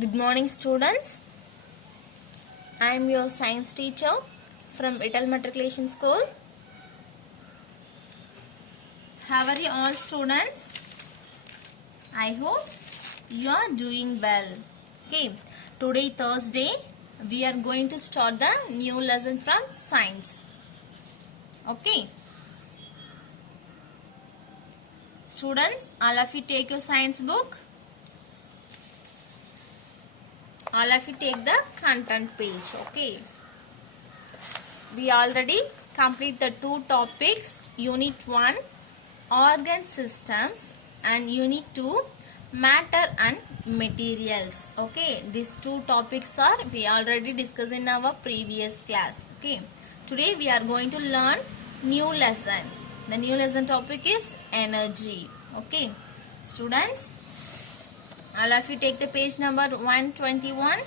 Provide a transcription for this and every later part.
Good morning, students. I am your science teacher from Vital Matriculation School. How are you all, students? I hope you are doing well. Okay, today Thursday we are going to start the new lesson from science. Okay, students, all of you take your science book. All of you take the content page. Okay, we already complete the two topics, unit 1 organ systems and unit 2 matter and materials. Okay, these two topics are we already discussed in our previous class. Okay, today we are going to learn new lesson. The new lesson topic is energy. Okay, students, all of you take the page number 121.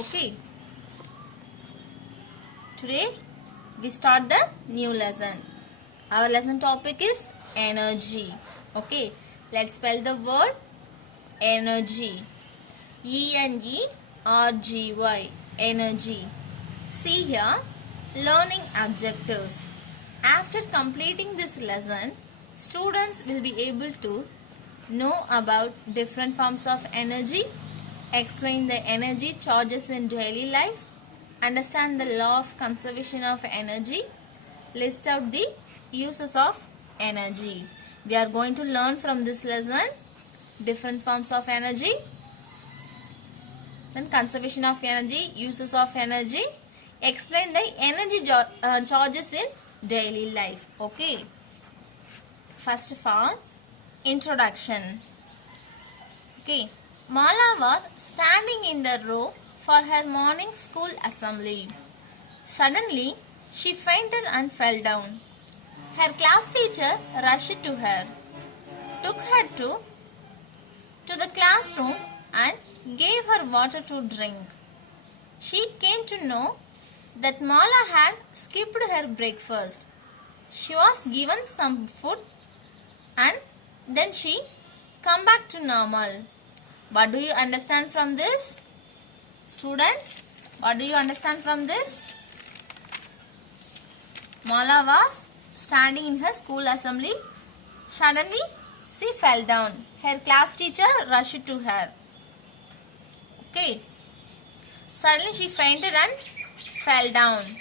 Okay, today we start the new lesson. Our lesson topic is energy. Okay, let's spell the word energy. E-N-E-R-G-Y, energy. See here, learning objectives. After completing this lesson, students will be able to know about different forms of energy, explain the energy charges in daily life, understand the law of conservation of energy, list out the uses of energy. We are going to learn from this lesson different forms of energy, then conservation of energy, uses of energy, explain the energy charges in daily life. Okay, first of all, introduction. Okay, Mala was standing in the row for her morning school assembly. Suddenly, she fainted and fell down. Her class teacher rushed to her, took her to the classroom and gave her water to drink. She came to know that Mala had skipped her breakfast. She was given some food and then she come back to normal. What do you understand from this? Students, what do you understand from this? Mala was standing in her school assembly. Suddenly, she fell down. Her class teacher rushed to her. Okay. Suddenly, she fainted and fell down.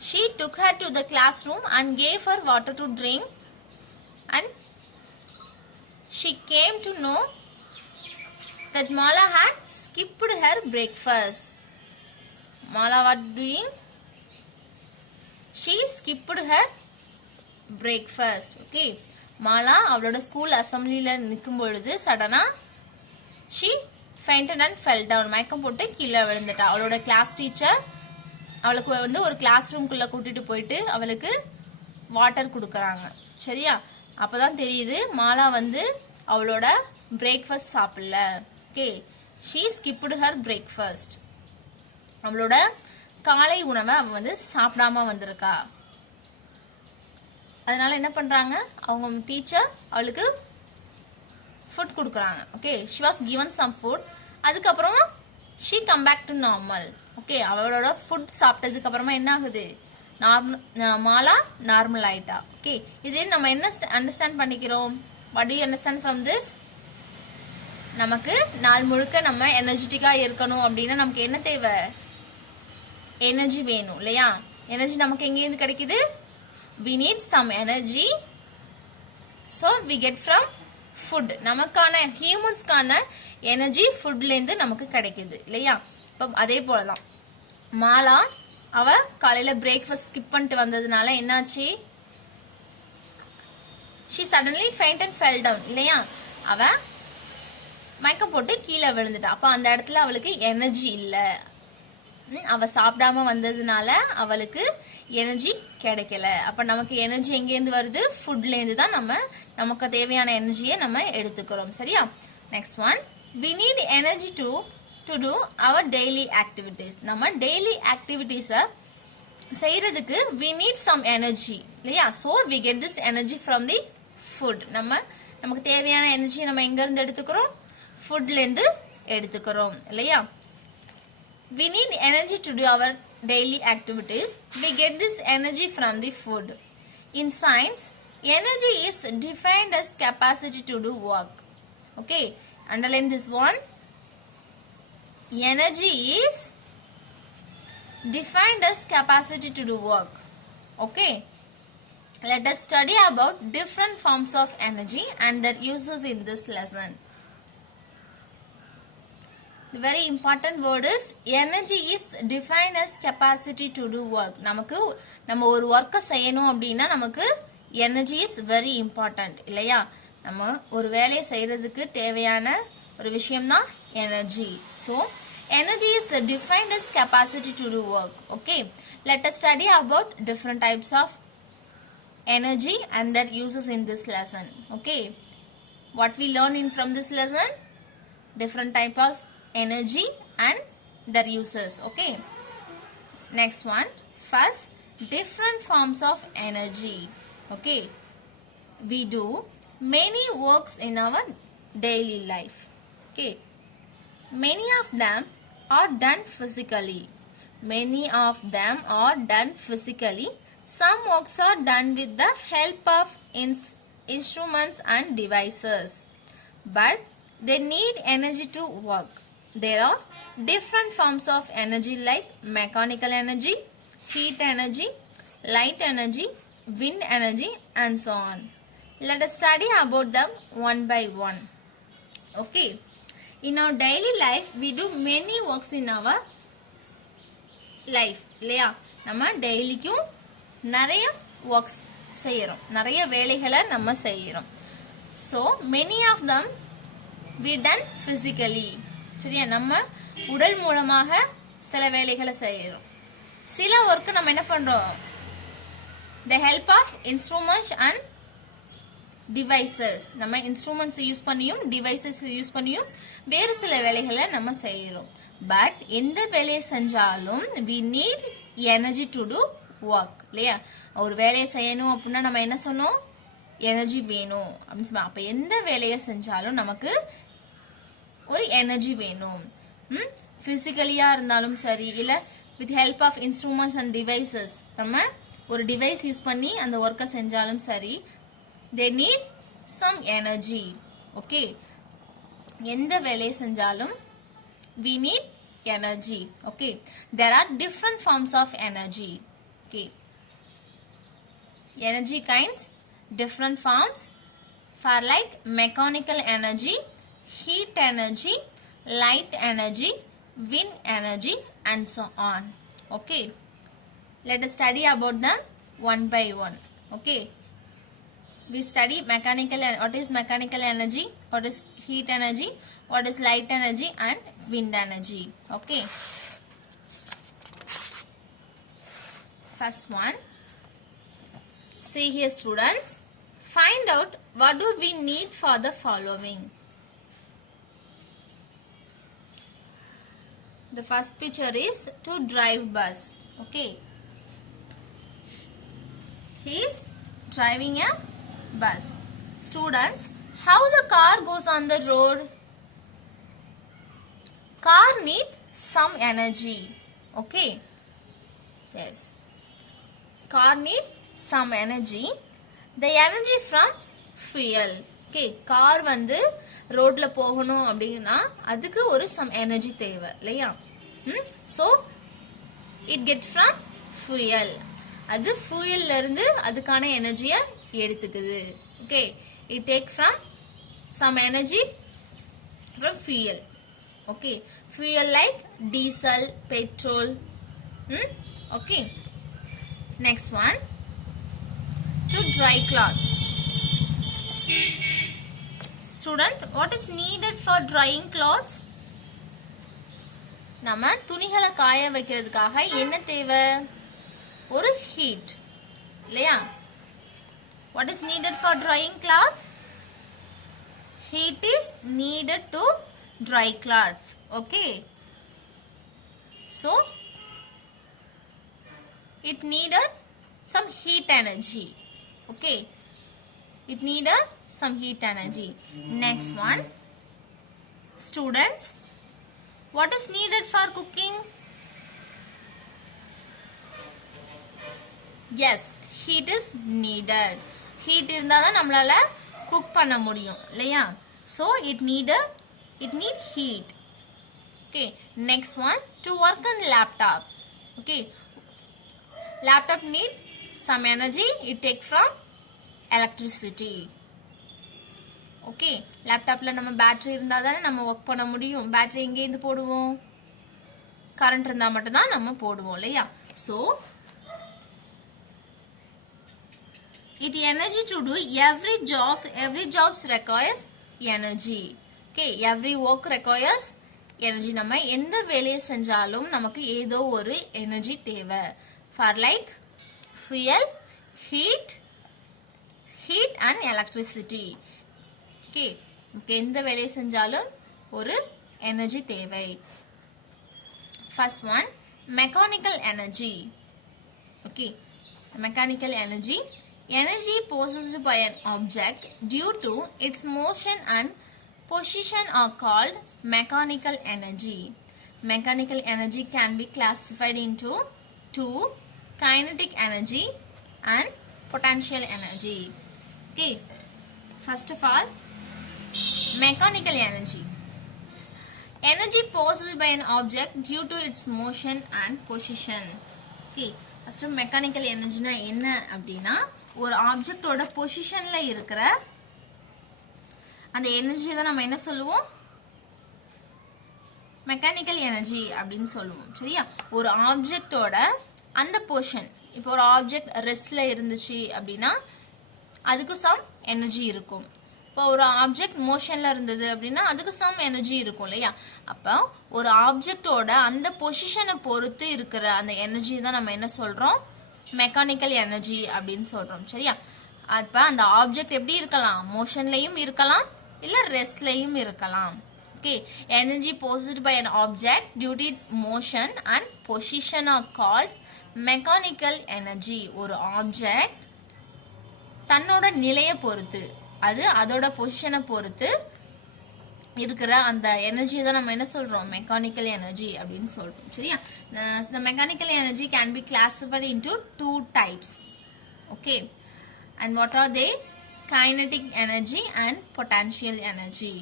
She took her to the classroom and gave her water to drink. And she came to know that Mala had skipped her breakfast. Mala was doing? She skipped her breakfast. Okay. Mala அவளோட ஸ்கூல் அசம்பிளில நிற்கும் பொழுது சடனா she fainted and fell down. மயக்கம் போட்டு கீழே விழுந்துட்டா. அவளோட கிளாஸ் டீச்சர் அவளுக்கு வந்து ஒரு கிளாஸ் ரூம்குள்ள கூட்டிட்டு போயிட்டு அவளுக்கு வாட்டர் கொடுக்கறாங்க. சரியா? அப்பதான் தெரியுது மாலா வந்து அவளோட பிரேக்ஃபாஸ்ட் சாப்பிடல. Okay, she skipped her breakfast. அவளோட காலை உணவை அவ வந்து சாப்பிடாம வந்திருக்கா. அதனால என்ன பண்றாங்க, அவங்க டீச்சர் அவளுக்கு ஃபுட் கொடுக்கறாங்க. Okay, she was given some food. அதுக்கப்புறம் she come back to normal. Okay, அவளோட ஃபுட் சாப்பிட்டதுக்கு அப்புறமா என்ன ஆகுது, மாலா நார்மல் ஆயிட்டா. ஓகே, இது நம்ம என்ன அண்டர்ஸ்டாண்ட் பண்ணிக்கிறோம்? what do you understand from this? நமக்கு நாள் முழுக்க நம்ம எனர்ஜெட்டிக்கா இருக்கணும் அப்படின்னா நமக்கு என்ன தேவை? எனர்ஜி வேணும் இல்லையா? எனர்ஜி நமக்கு எங்க இருந்து கிடைக்குது? we need some energy, so we get from food. நமக்கான ஹியூமன்ஸ்க்கான எனர்ஜி ஃபுட்ல இருந்து நமக்கு கிடைக்குது இல்லையா? இப்போ அதே போலதான் மாலா அவ காலையில பிரேக்ஃபாஸ்ட் ஸ்கிப் பண்ணிட்டு வந்ததுனால என்னாச்சு, she suddenly faint and fell down இல்லையா? அவ மயக்கம் போட்டு கீழே விழுந்துட்டா. அப்ப அந்த இடத்துல அவளுக்கு எனர்ஜி இல்ல. அவ சாப்பிடாம வந்ததுனால அவளுக்கு எனர்ஜி கிடைக்கல. அப்ப நமக்கு எனர்ஜி எங்க இருந்து வருது? ஃபுட்ல இருந்து தான் நமக்கு தேவையான எனர்ஜியை நம்ம எடுத்துக்கிறோம். சரியா? Next one, we need energy to do our daily activities. நம்ம டெய்லி ஆக்டிவிட்டீஸை செய்யறதுக்கு we need some energy இல்லையா? so we get this energy from the food. நமக்கு தேவையான எனர்ஜி நம்ம எங்க இருந்து எடுத்துக்கிறோம்? ஃபுட்ல இருந்து எடுத்துக்கிறோம் இல்லையா? We need energy to do our daily activities. We get this energy from the food. In science, energy is defined as capacity to do work. Okay, underline this one. Energy is defined as capacity to do work. Okay, let us study about different forms of energy and their uses in this lesson. The very important word is energy is defined as capacity to do work. நம்ம ஒரு ஒர்க்கை செய்யணும் அப்படின்னா நமக்கு energy is very important இல்லையா? நம்ம ஒரு வேலையை செய்யறதுக்கு தேவையான ஒரு விஷயம் தான் energy. So energy is defined as capacity to do work. Okay, let us study about different types of energy and their uses in this lesson. Okay, what we learn in from this lesson? Different type of energy and their uses. Okay, next one, first, different forms of energy. Okay, we do many works in our daily life. Okay, many of them are done physically. Many of them are done physically. Some works are done with the help of instruments and devices, but they need energy to work. There are different forms of energy like mechanical energy, heat energy, light energy, wind energy, and so on. Let us study about them one by one. Okay, in our daily life we do many works in our life இல்லையா? நம்ம டெய்லிக்கும் நிறைய ஒர்க்ஸ் செய்கிறோம், நிறைய வேலைகளை நம்ம செய்கிறோம். So many of them we done physically. சரியா? நம்ம உடல் மூலமாக சில வேலைகளை செய்கிறோம். சில ஒர்க்கு நம்ம என்ன பண்ணுறோம்? The help of instruments and devices. நம்ம இன்ஸ்ட்ருமெண்ட்ஸ் யூஸ் பண்ணியும் டிவைசஸ் யூஸ் பண்ணியும் வேறு சில வேலைகளை நம்ம செய்கிறோம். பட் எந்த வேலையை செஞ்சாலும் we need energy to do work இல்லையா? ஒரு வேலையை செய்யணும் அப்படின்னா நம்ம என்ன சொன்னோம்? எனர்ஜி வேணும் அப்படின்னு சொன்னோம். அப்போ எந்த வேலையை செஞ்சாலும் நமக்கு ஒரு எனர்ஜி வேணும். ஃபிசிக்கலியாக இருந்தாலும் சரி, இல்லை with help of instruments and devices, நம்ம ஒரு டிவைஸ் யூஸ் பண்ணி அந்த ஒர்க்கை செஞ்சாலும் சரி, they need some energy. Okay, எந்த வேலையை செஞ்சாலும் we need energy. Okay, there are different forms of energy. Okay, energy kinds, different forms for like mechanical energy, heat energy, light energy, wind energy, and so on. Okay, let us study about them one by one. Okay, we study mechanical and what is mechanical energy, what is heat energy, what is light energy, and wind energy. Okay, first one, see here students, find out what do we need for the following. The first picture is to drive bus. Okay, he is driving a bus. Students, how the car goes on the road? Car need some energy. Okay, yes, car need some energy. The energy from fuel. Okay, car வந்து ரோட்ல போகணும் அப்படின்னா அதுக்கு ஒரு some energy தேவை இல்லையா? So it get from fuel. அது fuelல இருந்து அதுக்கான எனர்ஜியை எடுத்துக்குது. Okay, it take from some energy from fuel. Okay, fuel like diesel, petrol. Okay, next one, to dry clothes. Student, what is needed for drying clothes? நம்ம துணிகளை காய வைக்கிறதுக்காக என்ன தேவை? ஒரு heat இல்லையா? What is needed for drying cloth? Heat is needed to dry clothes. Okay, so it needed some heat energy. Okay, it needed some heat energy. Next one, students, what is needed for cooking? Yes, heat is needed. Heat இருந்தா தான் நம்மளால cook பண்ண முடியும் இல்லையா? So it need heat. Okay, next one, to work on laptop. Okay, laptop need some energy, it take from electricity. Okay, laptopல நம்ம பேட்டரி இருந்தா தானே நம்ம ஒர்க் பண்ண முடியும். பேட்டரி எங்க இருந்து போடுவோம்? கரண்ட் இருந்தா மட்டும் தான் நம்ம போடுவோம் இல்லையா? So it energy to do every jobs requires energy. Okay, every work requires energy. நம்ம எந்த வேலையை செஞ்சாலும் நமக்கு ஏதோ ஒரு எனர்ஜி தேவை. For like fuel, heat and electricity. Okay, எந்த வேலையை செஞ்சாலும் ஒரு எனர்ஜி தேவை. First one, mechanical energy. Okay, mechanical energy. Energy possessed by an object due to its motion and position are called mechanical energy. Mechanical energy can be classified into two, kinetic energy and potential energy. Okay, first of all, mechanical energy. Energy possessed by an object due to its motion and position. Okay, first mechanical energy na enna அப்படினா ஒரு ஆப்ஜெக்ட்டோட பொசிஷன்ல இருக்கிற அந்த எனர்ஜி தான் நம்ம என்ன சொல்லுவோம்? மெக்கானிக்கல் எனர்ஜி அப்படின்னு சொல்லுவோம். சரியா? ஒரு ஆப்ஜெக்ட்டோட அந்த பொசிஷன், இப்போ ஒரு ஆப்ஜெக்ட் ரெஸ்ட்ல இருந்துச்சு அப்படின்னா அதுக்கு சம் எனர்ஜி இருக்கும். இப்போ ஒரு ஆப்ஜெக்ட் மோஷன்ல இருந்தது அப்படின்னா அதுக்கு சம் எனர்ஜி இருக்கும் இல்லையா? அப்போ ஒரு ஆப்ஜெக்ட்டோட அந்த பொசிஷனை பொறுத்து இருக்கிற அந்த எனர்ஜி தான் நம்ம என்ன சொல்றோம்? மெக்கானிக்கல் எனர்ஜி அப்படின்னு சொல்றோம். சரியா? அப்ப அந்த ஆப்ஜெக்ட் எப்படி இருக்கலாம்? மோஷன்லயும் இருக்கலாம், இல்ல ரெஸ்ட்லயும் இருக்கலாம். Okay, energy possessed by an object due to its motion and position are called mechanical energy. ஒரு ஆப்ஜெக்ட் தன்னோட நிலையை பொறுத்து, அது அதோட பொசிஷனை பொறுத்து இருக்கிற அந்த எனர்ஜி தான் நம்ம என்ன சொல்றோம்? மெக்கானிக்கல் எனர்ஜி அப்படின்னு சொல்றோம். சரியா? The mechanical energy can be classified into two types. Okay, and what are they? Kinetic energy and potential energy.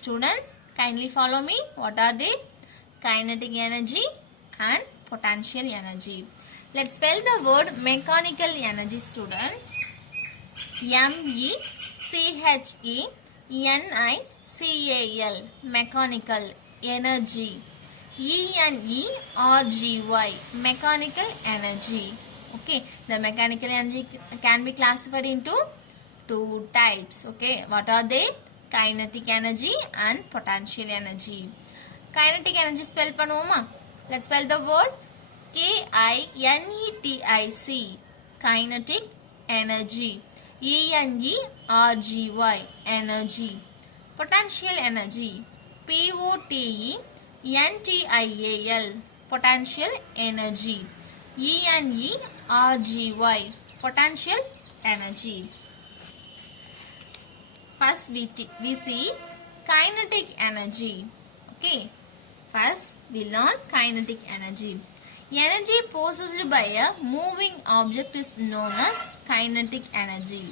Students, kindly follow me. What are they? Kinetic energy and potential energy. Let's spell the word mechanical energy, students. MECHENICAL, mechanical energy. ENERGY, mechanical energy. Okay, the mechanical energy can be classified into two types. Okay, what are they? Kinetic energy and potential energy. Kinetic energy spell பண்ணுவோமா? Let's spell the word KINETIC, kinetic energy. ENERGY, energy. Potential energy, POTENTIAL, potential energy. ENERGY, potential energy. First we see kinetic energy. Okay, first we learn kinetic energy. Energy possessed by a moving object is known as kinetic energy.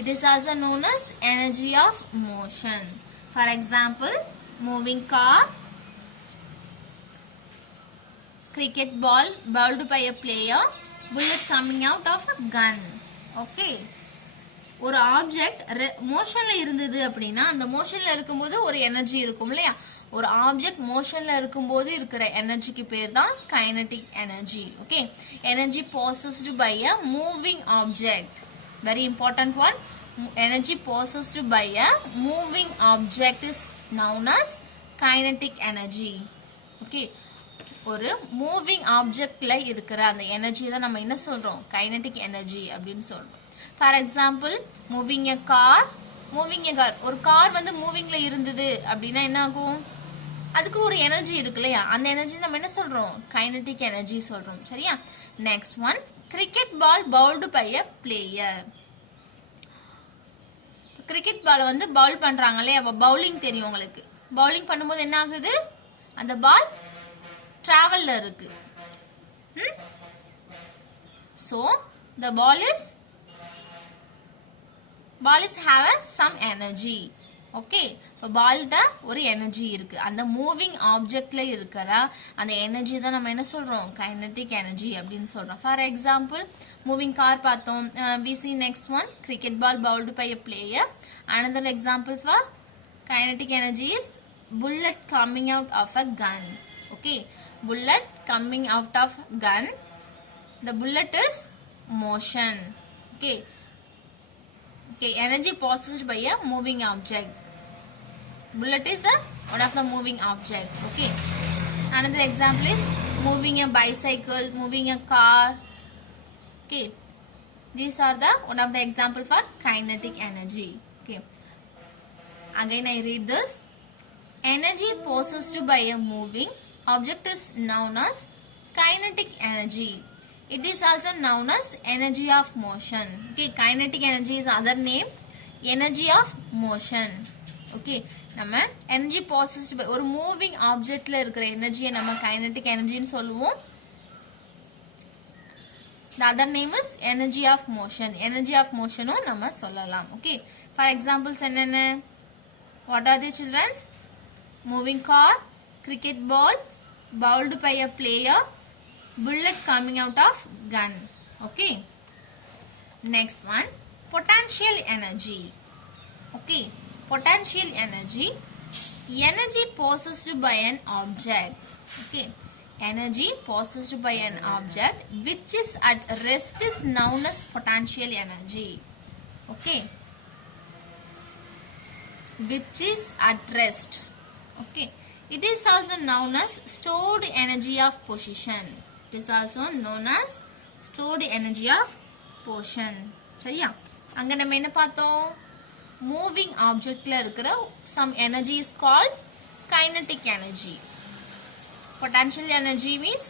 It is also known as energy of motion. For example, moving car, cricket ball bowled by a player, bullet coming out of a gun. Okay, ஒரு ஆப்ஜெக்ட் மோஷன்ல இருந்தது அப்படின்னா அந்த மோஷன்ல இருக்கும்போது ஒரு எனர்ஜி இருக்கும் இல்லையா? ஒரு ஆப்ஜெக்ட் மோஷன்ல இருக்கும்போது இருக்கிற எனர்ஜிக்கு பேர் தான் kinetic energy. Okay, energy possessed by a moving object. Very important one. Energy possessed by a moving object is known as kinetic energy. Okay, ஒரு மூவிங் ஆப்ஜெக்ட்ல இருக்கிற அந்த எனர்ஜி தான் நம்ம என்ன சொல்றோம்? கைனடிக் எனர்ஜி அப்படின்னு சொல்றோம். For example, moving a car. ஒரு கார் வந்து மூவிங்ல இருந்தது அப்படின்னா என்ன ஆகும்? அதுக்கு ஒரு எனர்ஜி இருக்கு இல்லையா? அந்த எனர்ஜி நம்ம என்ன சொல்றோம்? கைனடிக் எனர்ஜி சொல்றோம். சரியா? Next one, cricket ball bowled by a player. Cricket ball வந்து பவுல் பண்றாங்களே, அப்ப பவுலிங் தெரியும் உங்களுக்கு. பவுலிங் பண்ணும்போது என்ன ஆகுது, அந்த பால் டிராவல்ல இருக்கு. So the ball is have some energy. Okay, இப்போ பால்கிட்ட ஒரு எனர்ஜி இருக்கு. அந்த மூவிங் ஆப்ஜெக்ட்ல இருக்கிற அந்த எனர்ஜி தான் நம்ம என்ன சொல்றோம், கைனடிக் எனர்ஜி அப்படின்னு சொல்றோம். ஃபார் எக்ஸாம்பிள் மூவிங் கார் பார்த்தோம். we see next one cricket ball bowled by a player. Another example for kinetic energy is bullet coming out of a gun. Okay, bullet coming out of gun. The bullet is motion. Okay, energy possessed by a moving object. Bullet is one of the moving object. Okay, another example is moving a bicycle, moving a car. Okay, these are the one of the example for kinetic energy. Okay, again I read this. Energy possessed by a moving object is known as kinetic energy. It is also known as energy of motion. Okay, kinetic energy is other name, energy of motion. Okay, நம்ம energy possessed by ஒரு மூவிங் ஆப்ஜெக்ட்ல இருக்கிற எனர்ஜியை நம்ம kinetic energy ன்னு சொல்லுவோம். The other name is energy of motion. Energy of motion நம்ம சொல்லலாம். Okay, for examples என்னென்ன, what are the children's? Moving car, cricket ball, bowled by a player, bullet coming out of gun. Okay, next one, potential energy. Okay, potential energy, energy possessed by an object. Okay, energy possessed by an object which is at rest is known as potential energy. Okay, which is at rest. Okay, it is also known as stored energy of position. It is also known as stored energy of position. சரியா, அங்க நம்ம என்ன பார்த்தோம், மூவிங் ஆப்ஜெக்ட்ல இருக்கிற some energy is called kinetic energy. Potential energy means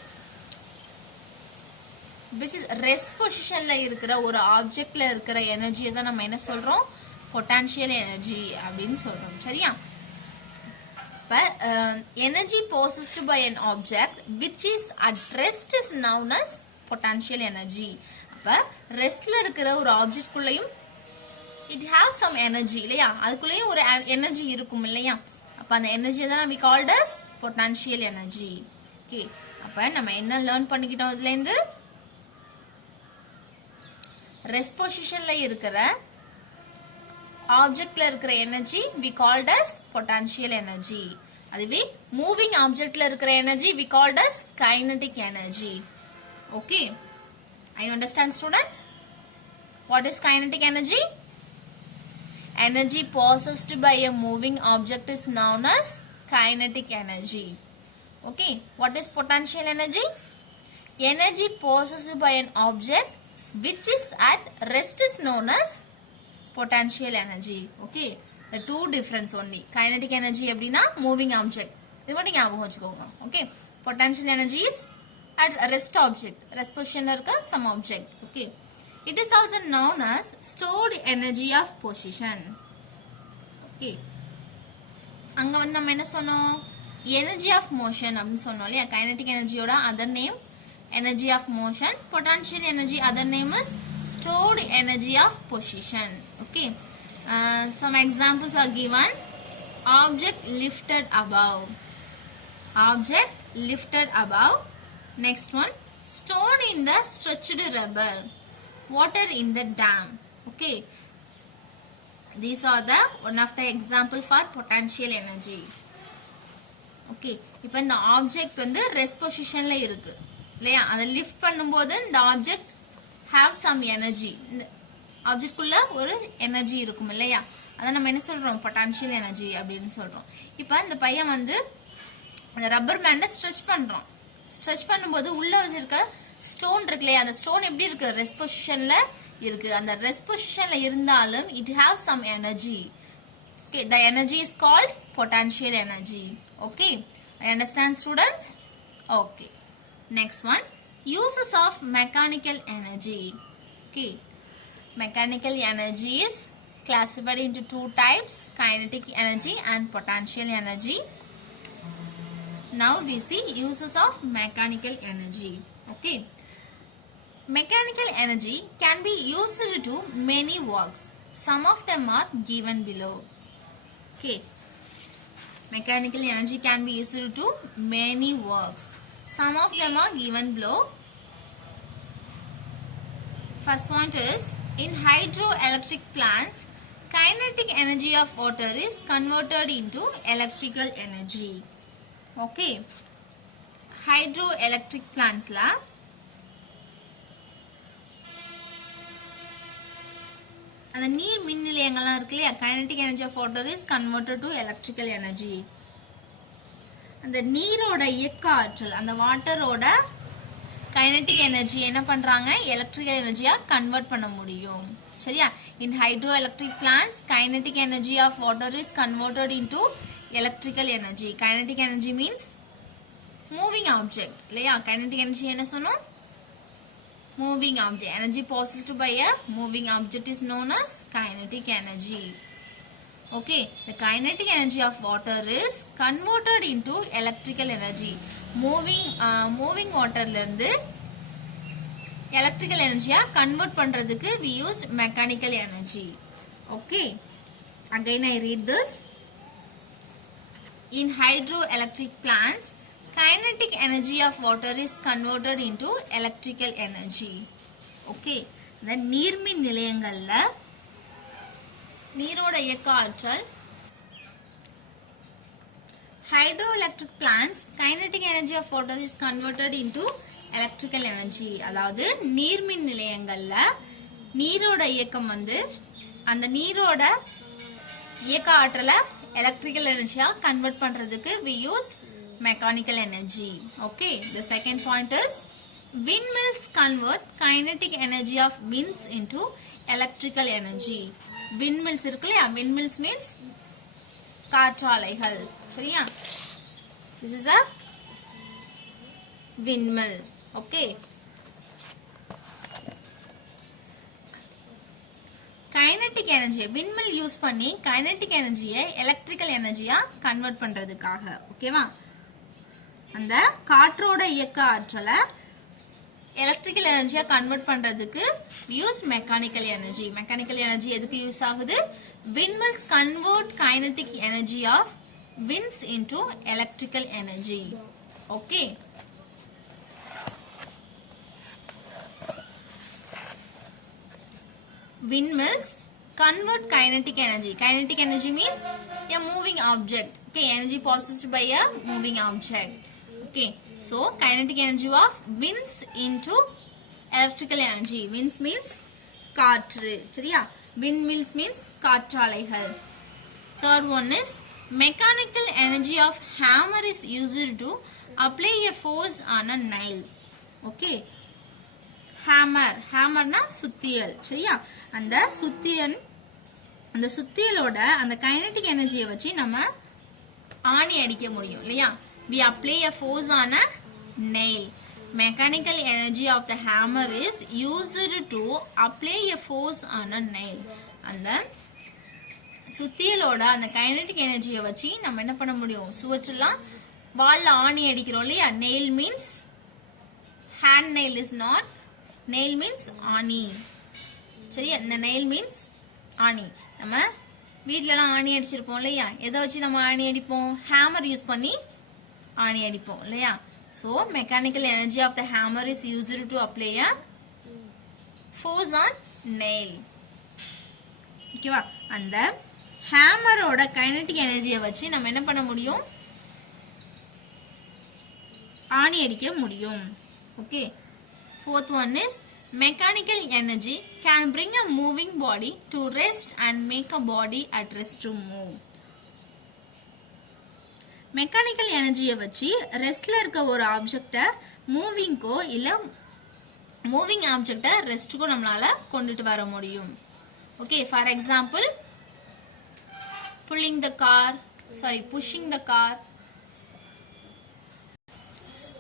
which is rest positionல இருக்கிற ஒரு ஆப்ஜெக்ட்ல இருக்கிற எனர்ஜியை தான் நம்ம என்ன சொல்றோம், potential energy அப்படின்னு சொல்றோம். சரியா, இப்ப energy possessed by an object which is at rest is known as potential energy. அப்ப ரெஸ்ட்ல இருக்கிற ஒரு ஆப்ஜெக்ட் குள்ளேயும் it have some energy இல்லையா, அதுக்குள்ளேயும் ஒரு எனர்ஜி இருக்கும் இல்லையா, அப்ப அந்த எனர்ஜி தான் we called as potential energy. Okay, அப்ப நம்ம என்ன லேர்ன் பண்ணிக்கிட்டோம் இதுல இருந்து, ரெஸ்ட் பொசிஷன்ல இருக்கிற ஆப்ஜெக்ட்ல இருக்கிற energy we called as potential energy. அதுவே மூவிங் ஆப்ஜெக்ட்ல இருக்கிற energy we called as kinetic energy. Okay, I understand students. What is kinetic energy? Energy possessed by a moving object is known as kinetic energy. Okay, what is potential energy? Energy possessed by an object which is at rest is known as potential energy. Okay, the two difference only. Kinetic energy அப்படினா moving object, இது மட்டும் ஞாபகம் வச்சுக்கோங்க. Okay, potential energy is at rest object, rest positionல இருக்க some object. Okay, it is also known as stored energy of position. Okay, அங்க வந்து நம்ம என்ன சொன்னோம், energy of motion அப்படின்னு சொன்னோம் இல்லையா, kinetic energyயோட other name energy of motion, potential energy other name is stored energy of position. Okay, some examples are given. Object lifted above, object lifted above. Next one, stone in the stretched rubber, water in the dam. Okay, these are the one of the example for potential energy. Okay, இப்போ இந்த ஆப்ஜெக்ட் வந்து ரெஸ்ட் பொசிஷன்ல இருக்கு இல்லையா, அதை லிஃப்ட் பண்ணும்போது இந்த object have some energy, இந்த ஆப்ஜெக்ட்குள்ள ஒரு எனர்ஜி இருக்கும் இல்லையா, அதை நம்ம என்ன சொல்றோம், பொட்டன்ஷியல் எனர்ஜி அப்படின்னு சொல்றோம். இப்போ இந்த பையன் வந்து அந்த ரப்பர் பேண்டை ஸ்ட்ரெச் பண்றான். ஸ்ட்ரெச் பண்ணும்போது உள்ள வச்சிருக்க ஸ்டோன் இருக்கு இல்லையா, அந்த ஸ்டோன் எப்படி இருக்கு, ரெஸ்ட் பொசிஷன்ல இருக்கு. அந்த ரெஸ்ட் பொசிஷன்ல இருந்தாலும் it have some energy. Okay, the energy is called potential energy. Okay, I understand students. Okay, next one, Uses of mechanical energy. Okay, mechanical energy is classified into two types, kinetic energy and potential energy. Now we see uses of mechanical energy. Okay, mechanical energy can be used to many works. Some of them are given below. Okay, mechanical energy can be used to many works. Some of them are given below. First point is, in hydroelectric plants, kinetic energy of water is converted into electrical energy. Okay, hydroelectric plants la அந்த நீர் மின் நிலையங்கள்லாம் இருக்கு இல்லையா, kinetic energy of water is converted to electrical energy. அந்த நீரோட இயக்க ஆற்றல், அந்த வாட்டரோட kinetic energy என்ன பண்றாங்க, electrical energy-ஆ கன்வெர்ட் பண்ண முடியும். சரியா? In hydroelectric plants, kinetic energy of water is converted into electrical energy. Kinetic energy means moving object. இல்லையா? kinetic energy என்ன சொன்னோம்? Moving object. Energy possessed by a moving object is known as kinetic energy. Okay, the kinetic energy of water is converted into electrical energy. Moving water ல இருந்து electrical energy-ஆ convert பண்றதுக்கு we used mechanical energy. Okay, again I read this. In hydroelectric plants, kinetic energy of water is converted into electrical energy. Okay, the நீர்மின் நிலையங்கள்ல நீரோட இயக்க ஆற்றல், hydroelectric plants, kinetic energy of water is converted into electrical energy. அதாவது நீர்மின் நிலையங்கள்ல நீரோட இயக்கம் வந்து அந்த நீரோட இயக்க ஆற்றலை electrical energy-ஆ கன்வெர்ட் பண்றதுக்கு we used mechanical energy. Okay, the second point is, windmills convert kinetic energy of winds into electrical energy. Windmills இருக்குல்லையா, windmills means காற்றாலைகள். சரியா? This is a windmill. Okay, kinetic energy windmill use பண்ணி kinetic energy-யை electrical energy-ஆ கன்வெர்ட் பண்றதுக்காக. ஓகேவா? அந்த காற்றோட இயக்க ஆற்றலை electrical energy-ஆ கன்வெர்ட் பண்றதுக்கு use mechanical energy. Mechanical energy எதுக்கு யூஸ் ஆகுது? Windmills convert kinetic energy of winds into electrical energy. Okay, windmills convert kinetic energy. Kinetic energy means a moving object. Okay, energy possessed by a moving object. Okay, so kinetic energy of winds into electrical energy. Winds means காற்று. சரியா? Windmills means காற்றாலைகள். Third one is, mechanical energy of hammer is used to apply a force on a nail. Okay, hammer na சுத்தியல். சரியா? அந்த சுத்தியலோட அந்த kinetic energy வச்சு நம்ம ஆணி அடிக்க முடியும் இல்லையா? We apply a force on a nail. Mechanical energy of the hammer is used to apply a force on a nail. அந்த சுத்தியலோட அந்த kinetic energy வச்சு நம்ம என்ன பண்ண முடியும்? சுவற்றெல்லாம் வால்ல ஆணி அடிக்கிறோம் இல்லையா? nail means hand nail is not, nail means ஆணி. சரியா? இந்த nail means ஆணி. நம்ம வீட்லலாம் ஆணி அடிச்சிருப்போம் இல்லையா? எதை வச்சு நம்ம ஆணி அடிப்போம்? hammer யூஸ் பண்ணி ஆணி அடிப்போம் இல்லையா? So mechanical energy of the hammer is used to apply a force on nail. ஓகேவா? அந்த ஹேமரோட kinetic energy-யை வச்சு நம்ம என்ன பண்ண முடியும்? ஆணி அடிக்க முடியும். Okay, fourth one is, mechanical energy can bring a moving body to rest and make a body at rest to move. Mechanical எனர்ஜியை வச்சு ரெஸ்ட்ல இருக்க ஒரு ஆப்ஜெக்டை மூவிங்க்கோ இல்லை மூவிங் ஆப்ஜெக்டை ரெஸ்ட்டுக்கோ நம்மளால கொண்டுட்டு வர முடியும். Okay, for example pushing the car.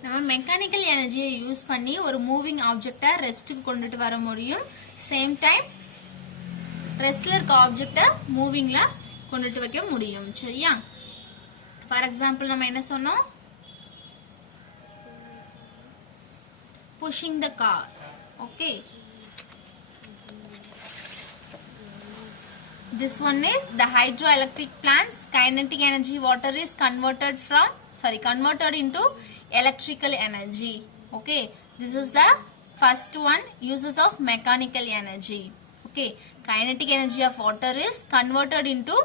நம்ம மெக்கானிக்கல் எனர்ஜியை யூஸ் பண்ணி ஒரு மூவிங் ஆப்ஜெக்டை ரெஸ்ட்டுக்கு கொண்டுட்டு வர முடியும். சேம் டைம் ரெஸ்ட்ல இருக்க ஆப்ஜெக்டை மூவிங்ல கொண்டுட்டு வைக்க முடியும். சரியா? ஃபார் எக்ஸாம்பிள் நம்ம என்ன சொன்னோம்? pushing the car. Okay. This one is the hydroelectric plants kinetic energy water is converted into electrical energy. Okay, this is the first one, uses of mechanical energy. Okay, kinetic energy of water is converted into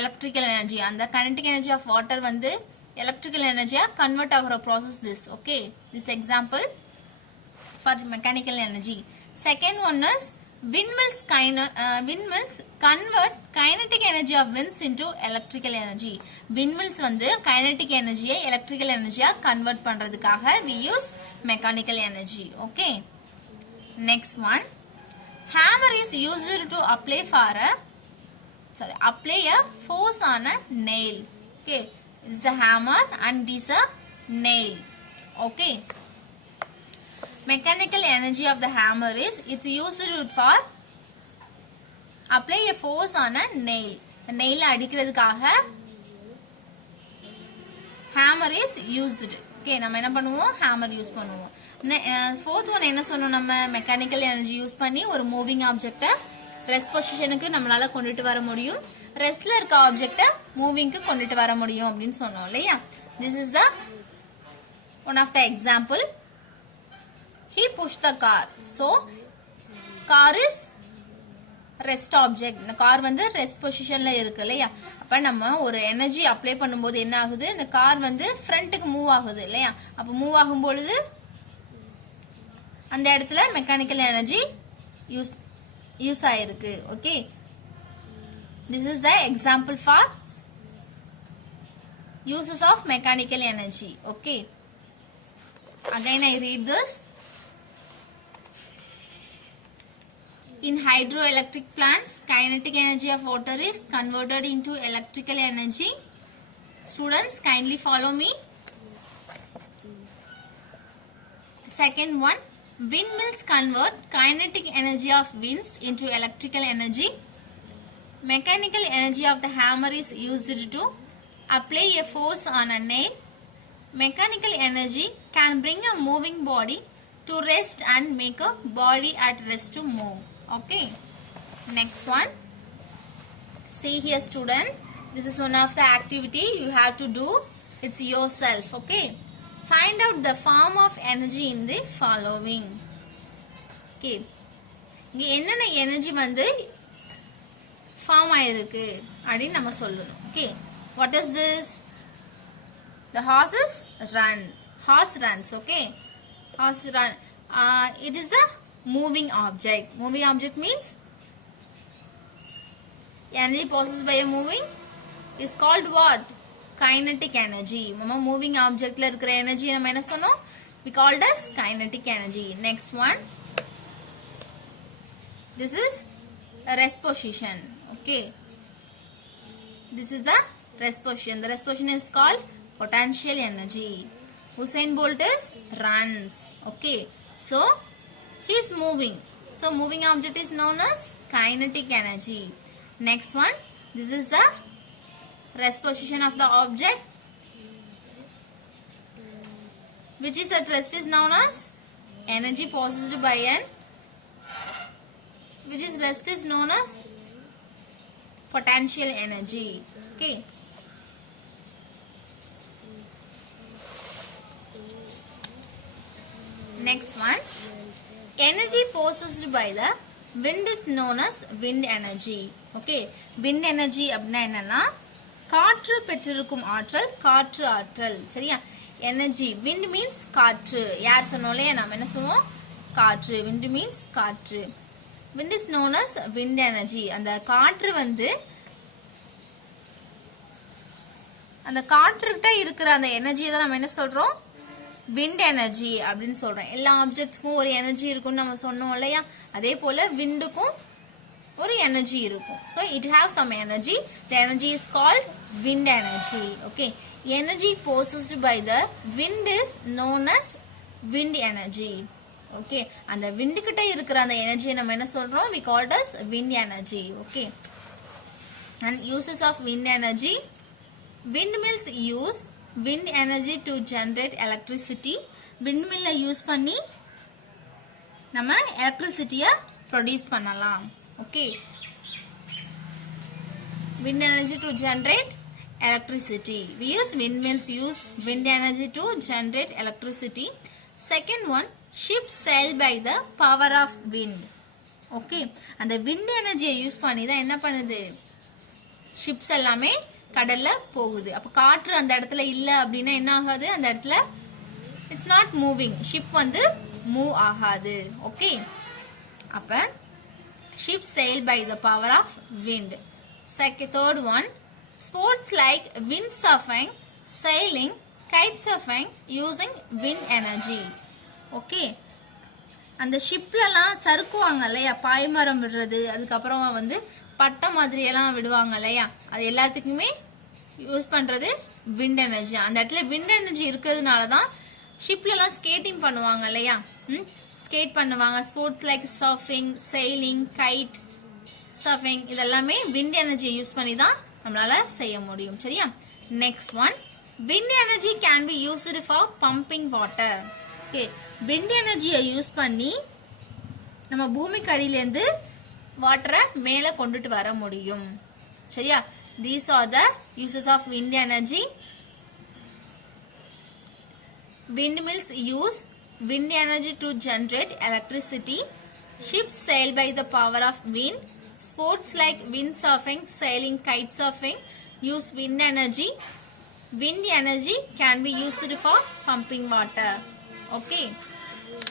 electrical energy, and the kinetic energy of water வந்து electrical energy convert ஆகுற process this. Okay, this example for mechanical energy. Second one is windmills convert kinetic energy of winds into electrical energy. Windmills வந்து kinetic energy electrical energy convert பண்றதுக்காக we use mechanical energy. Okay. Next one, hammer is used to apply a force on a nail. Okay, this is a hammer and this is a nail. Okay. Mechanical energy of the hammer is it's used for apply a force on a nail. nail அடிக்கிறதுக்காக hammer is used. Okay, நம்ம என்ன பண்ணுவோம்? hammer use பண்ணுவோம். fourth one என்ன சொன்னோம்? நம்ம mechanical energy use பண்ணி ஒரு மூவிங் ஆப்ஜெக்ட்டை ரெஸ்ட் பொசிஷனுக்கு நம்மளால கொண்டுட்டு வர முடியும். ரெஸ்ட்ல இருக்க ஆப்ஜெக்ட்டை மூவிங்க்கு கொண்டுட்டு வர முடியும் அப்படின்னு சொன்னோம் இல்லையா? this is the one of the example. He pushed the car. So, car is rest object. இந்த கார் வந்து ரெஸ்ட் பொசிஷன்ல இருக்கு இல்லையா? அப்ப நம்ம ஒரு எனர்ஜி அப்ளை பண்ணும்போது என்ன ஆகுது? இந்த கார் வந்து ஃப்ரண்ட்டுக்கு மூவ் ஆகுது இல்லையா? அப்ப மூவ் ஆகும் பொழுது அந்த இடத்துல மெக்கானிக்கல் எனர்ஜி யூஸ் ஆயிருக்கு. Okay, this is the example for uses of mechanical energy. Okay, again I read this. In hydroelectric plants, kinetic energy of water is converted into electrical energy. Students, kindly follow me. Second one, windmills convert kinetic energy of winds into electrical energy. Mechanical energy of the hammer is used to apply a force on a nail. Mechanical energy can bring a moving body to rest and make a body at rest to move. Okay, next one, see here student, this is one of the activity you have to do. It's yourself. Okay, find out the form of energy in the following. Okay, இங்க என்னென்ன எனர்ஜி வந்து ஃபார்ம் ஆயிருக்கு அப்படின்னு நம்ம சொல்லணும். Okay, what is this? The horse runs. Okay, horse run. It is the moving object. Moving object means energy possessed by a moving is called what? Kinetic energy. Mama moving object la irukra energy nama enna sonnom? We called as kinetic energy. Next one, this is a rest position. Okay, this is the rest position. The rest position is called potential energy. Usain Bolt is runs. Okay, so he is moving. So moving object is known as kinetic energy. Next one, this is the rest position of the object, which is at rest is known as energy possessed by an, which is rest is known as potential energy. Okay, next one, energy possessed by the wind is known as wind energy. Okay, wind energy அப்படினா என்னன்னா காற்று பெற்றிருக்கும் ஆற்றல், காற்று ஆற்றல். சரியா? energy, wind means காற்று. யார் சொன்னோலே நாம என்ன சொல்லுவோம்? காற்று. wind means காற்று. wind is known as wind energy. அந்த காற்று வந்து அந்த காற்றுக்கிட்ட இருக்கிற அந்த எனர்ஜியை தான் நம்ம என்ன சொல்றோம்? wind energy அப்படின்னு சொல்றோம். எல்லா ஆப்ஜெக்ட்ஸ்க்கும் ஒரு எனர்ஜி இருக்கும்னு நம்ம சொன்னோம் இல்லையா? அதே போல விண்டுக்கும் ஒரு எனர்ஜி இருக்கும். So it have some energy. The energy is called wind energy. Okay, energy possessed by the wind is known as wind energy. Okay, அந்த wind கிட்ட இருக்கிற அந்த எனர்ஜி நம்ம என்ன சொல்றோம்? We called as wind energy. Okay, and uses of wind energy. Windmills use wind energy to generate electricity. Windmill use பண்ணி நம்ம எலக்ட்ரிசிட்டியை ப்ரொடியூஸ் பண்ணலாம். Okay, wind energy to generate electricity. We use windmills use wind energy to generate electricity. Second one, ships sail by the power of wind. Okay, அந்த wind energy use பண்ணி தான் என்ன பண்ணுது? ஷிப்ஸ் எல்லாமே கடல்ல போகுது. அப்ப காற்று அந்த இடத்துல இல்ல அப்படின்னா என்ன ஆகாது? அந்த இடத்துல இட்ஸ் நாட் மூவிங், ஷிப் வந்து மூவ் ஆகாது. ஓகே, அப்ப ships sail by the power of wind. Third one, sports like windsurfing, sailing, kitesurfing using wind energy. Okay, அந்த ஷிப்லலாம் சறுக்குவாங்க இல்லையா, பாய்மரம் விடுறது, அதுக்கப்புறமா வந்து பட்டம் மாதிரி எல்லாம் விடுவாங்க இல்லையா, அது எல்லாத்துக்குமே யூஸ் பண்றது விண்ட் எனர்ஜி. அந்த இடத்துல விண்ட் எனர்ஜி இருக்கிறதுனால தான் ஷிப்லலாம் ஸ்கேட்டிங் பண்ணுவாங்க இல்லையா, ஸ்கேட் பண்ணுவாங்க. Sports like surfing, sailing, guide surfing இதெல்லாமே விண்ட் எனர்ஜியை யூஸ் பண்ணி தான் நம்மளால செய்ய முடியும். சரியா? Next one, wind energy can be used for pumping water. Okay, wind எனர்ஜியை யூஸ் பண்ணி நம்ம பூமிக்கு அடியிலேருந்து வாட்டரை மேலே கொண்டுட்டு வர முடியும். சரியா? These are the uses of wind energy. Windmills use wind energy to generate electricity. Ships sail by the power of wind. Sports like windsurfing, sailing, kitesurfing use wind energy. Wind energy can be used for pumping water. Okay.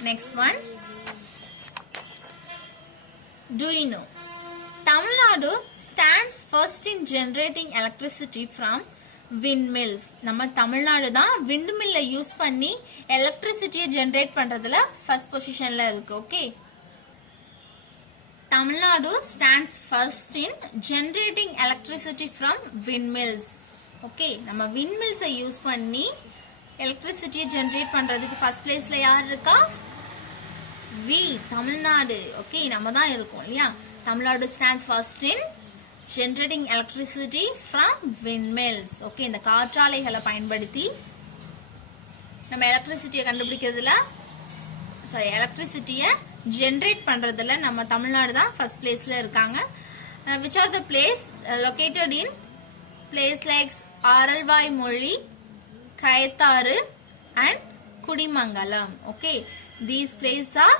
Next one. Do you know? Tamil Nadu stands first in generating electricity from windmills. நம்ம தமிழ்நாடு தான் windmill use பண்ணி எலக்ட்ரிசிட்டியை ஜெனரேட் பண்றதுல ஃபர்ஸ்ட் பொசிஷன்ல இருக்கு. ஓகே, Tamil Nadu stands first in generating electricity from windmills. Okay, நம்ம windmills use பண்ணி எலக்ட்ரிசிட்டியை ஜெனரேட் பண்றதுக்கு ஃபர்ஸ்ட் பிளேஸ்ல யார் இருக்கா? தமிழ்நாடு. ஓகே, நம்ம தான் இருக்கோம் இல்லையா. Tamil Nadu stands first in generating electricity from windmills. Okay, இந்த காற்றாலைகளை பயன்படுத்தி நம்ம எலக்ட்ரிசிட்டியை கண்டுபிடிக்கிறதுல எலக்ட்ரிசிட்டியை ஜெனரேட் பண்றதுல நம்ம தமிழ்நாடு தான் ஃபர்ஸ்ட் பிளேஸ்ல இருக்காங்க. which are the place located in place like Aralvaimozhi, Kayathar and Kudimangalam. okay, these places are